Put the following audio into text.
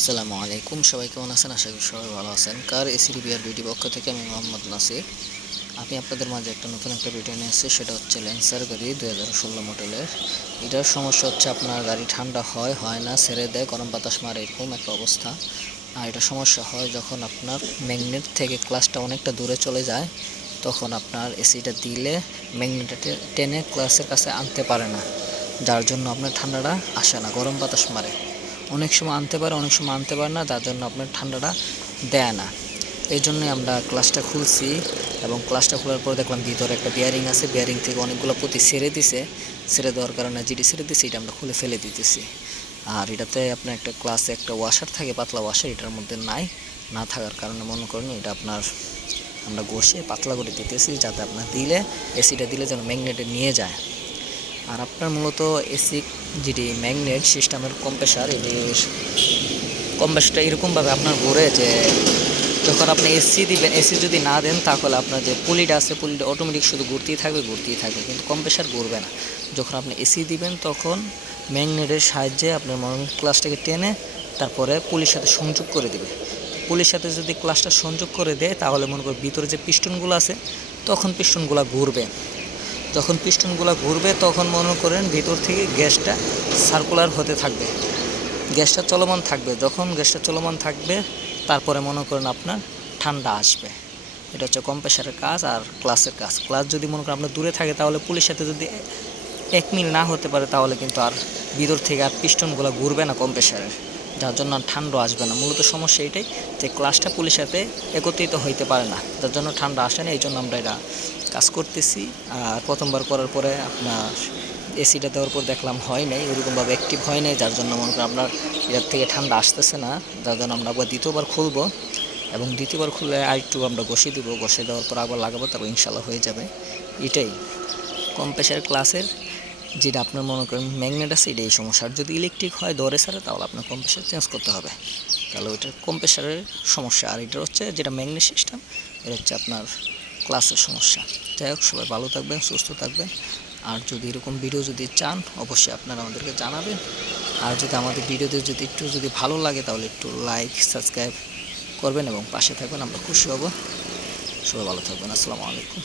আসসালামু আলাইকুম, সবাই কেমন আছেন? আশা করি সবাই ভালো আছেন। কার এসি রিভিউয়ার বিডি পক্ষ থেকে আমি মোহাম্মদ নাসির। আমি আপনাদের মাঝে একটা নতুন ভিডিও নিয়ে এসেছি। সেটা হচ্ছে ল্যান্সার গাড়ি 2016 মডেলের। এটার সমস্যা হচ্ছে আপনার গাড়ি ঠান্ডা হয় না, ছেড়ে দেয়, গরম বাতাস মারে, এরকম একটা অবস্থা। আর এটা সমস্যা হয় যখন আপনার ম্যাগনেট থেকে ক্লাসটা অনেকটা দূরে চলে যায়, তখন আপনার এসিটা দিলে ম্যাগনেটটা টেনে ক্লাসের কাছে আনতে পারে না, যার জন্য আপনার ঠান্ডাটা আসে না, গরম বাতাস মারে। অনেক সময় আনতে পারে, অনেক সময় আনতে পারে না, যার জন্য আপনার ঠান্ডাটা দেয় না। এই জন্যই আমরা ক্লাসটা খুলছি, এবং ক্লাসটা খোলার পর দেখলাম ভিতরে একটা বিয়ারিং আছে, বিয়ারিং থেকে অনেকগুলো পুঁতি ছেড়ে দিছে। ছেড়ে দেওয়ার কারণে যেটি ছেড়ে দিছে এটা আমরা খুলে ফেলে দিতেছি। আর এটাতে আপনার একটা ক্লাসে একটা ওয়াশার থাকে, পাতলা ওয়াশার, এটার মধ্যে না থাকার কারণে মনে করেন এটা আপনার আমরা ঘষে পাতলা করে দিতেছি, যাতে আপনার এসিটা দিলে যেন ম্যাগনেটে নিয়ে যায়। আর আপনার মূলত এসি যেটি ম্যাগনেট সিস্টেমের কম্প্রেসার, এটি কম্প্রেসারটা এরকমভাবে আপনার ঘুরে যে যখন আপনি এসি দিবেন, এসি যদি না দেন তাহলে আপনার যে পুলিটা আছে, পুলিটা অটোমেটিক শুধু ঘুরতেই থাকবে, কিন্তু কম্প্রেসার ঘুরবে না। যখন আপনি এসি দিবেন তখন ম্যাগনেটের সাহায্যে আপনার ক্লাসটাকে টেনে তারপরে পুলির সাথে সংযোগ করে দেবে। পুলির সাথে যদি ক্লাসটা সংযোগ করে দেয় তাহলে মনে করি ভিতরে যে পিস্টনগুলো আছে তখন পিস্টনগুলো ঘুরবে। যখন পিস্টনগুলো ঘুরবে তখন মনে করেন ভিতর থেকে গ্যাসটা সার্কুলার হতে থাকবে, গ্যাসটা চলমান থাকবে। যখন গ্যাসটা চলমান থাকবে তারপরে মনে করেন আপনার ঠান্ডা আসবে। এটা হচ্ছে কম্প্রেসারের কাজ। আর ক্লাসের কাজ, ক্লাস যদি মনে করেন আপনার দূরে থাকে তাহলে পুলির সাথে যদি 1 মিল না হতে পারে তাহলে কিন্তু আর ভিতর থেকে আর পিস্টনগুলো ঘুরবে না কম্প্রেসারের, যার জন্য ঠান্ডা আসবে না। মূলত সমস্যা এটাই যে ক্লাসটা পুলির সাথে একত্রিত হইতে পারে না, যার জন্য ঠান্ডা আসে না। এই জন্য আমরা এটা কাজ করতেছি। আর প্রথমবার করার পরে আপনার এসিটা দেওয়ার পর দেখলাম হয় নাই, ওরকমভাবে অ্যাক্টিভ হয় নাই, যার জন্য মনে করেন আপনার এটার থেকে ঠান্ডা আসতেছে না। যার জন্য আমরা আবার দ্বিতীয়বার খুলবো, এবং দ্বিতীয়বার খুলে আরেকটু আমরা ঘষে দিব, ঘষে দেওয়ার পর আবার লাগাবো, তারপর ইনশাল্লাহ হয়ে যাবে। এটাই কম্প্রেসার ক্লাসের যেটা আপনার মনে করেন ম্যাগনেট আছে, এটাই সমস্যা। আর যদি ইলেকট্রিক হয় দরে সারে তাহলে আপনার কম্প্রেসার চেঞ্জ করতে হবে, তাহলে ওইটা কম্প্রেসারের সমস্যা। আর এটা হচ্ছে যেটা ম্যাগনেট সিস্টেম, এটা হচ্ছে আপনার ক্লাসের সমস্যা। যাই হোক, সবাই ভালো থাকবেন, সুস্থ থাকবেন। আর যদি এরকম ভিডিও যদি চান অবশ্যই আপনারা আমাদেরকে জানাবেন। আর যদি আমাদের ভিডিওতে একটু ভালো লাগে তাহলে একটু লাইক, সাবস্ক্রাইব করবেন এবং পাশে থাকবেন, আমরা খুশি হব। সবাই ভালো থাকবেন। আসসালামু আলাইকুম।